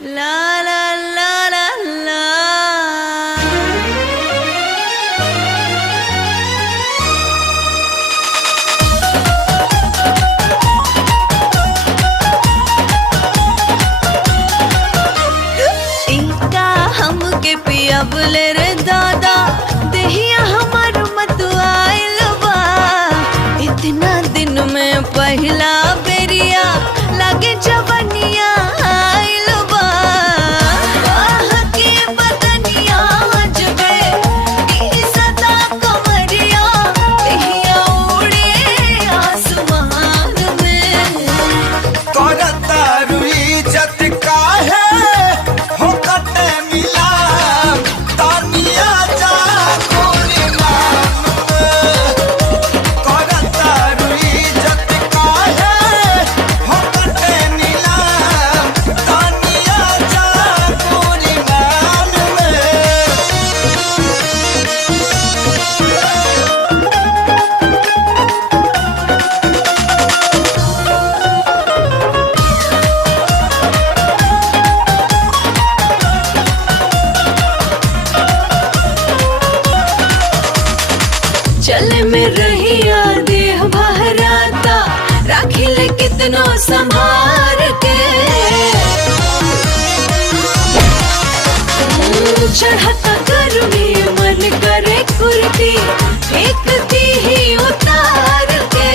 ला ला ला ला ला। इनका हमके पिया बोले रे दादा, देहिया हमार मत आइल बा। इतना दिन में पहला बेरिया लागे जवनिया आइल बा। बाह के बदनिया जबे ई सदा कमरिया, देहिया उड़े आसमान में। करता रुई जत काहे हो कते मिला तानिया जा गोरी मान करता रुई जत काहे हो कते मिला तानिया जा गोरी मान चले में रहिया देह बहराता, राखिले कितनो संभार के। चढ़ता गर्मी मन करे कुर्ती, फेंकती ही उतार के।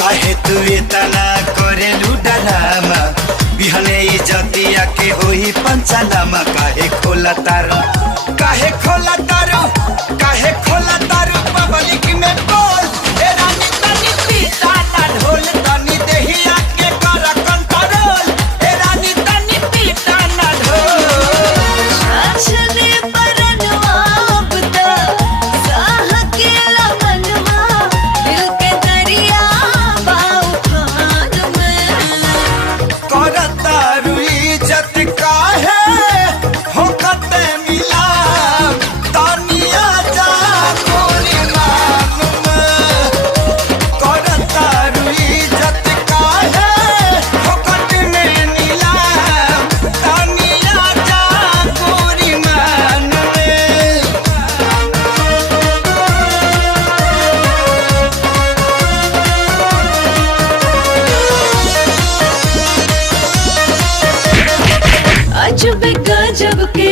काहे तू इतना करेलू डरामा, बिहने इज्जतिया के होई पंचनामा। काहे खोला तारो काहे खोला तारो पब्लिक में बोल। ए रानी तनी पीता ना ढोल, तनी देहिया के कर कंट्रोल। ए रानी तनी पीता ना ढोल। छाछले परनवा बुता, साह के लमनवा, दिल के दरिया बा उफान में। करता रुई जत काहे हो कते मिला तानिया जा गोरी मान करता रुई जत काहे हो कते मिला तानिया जा गोरी मान अजब गजब के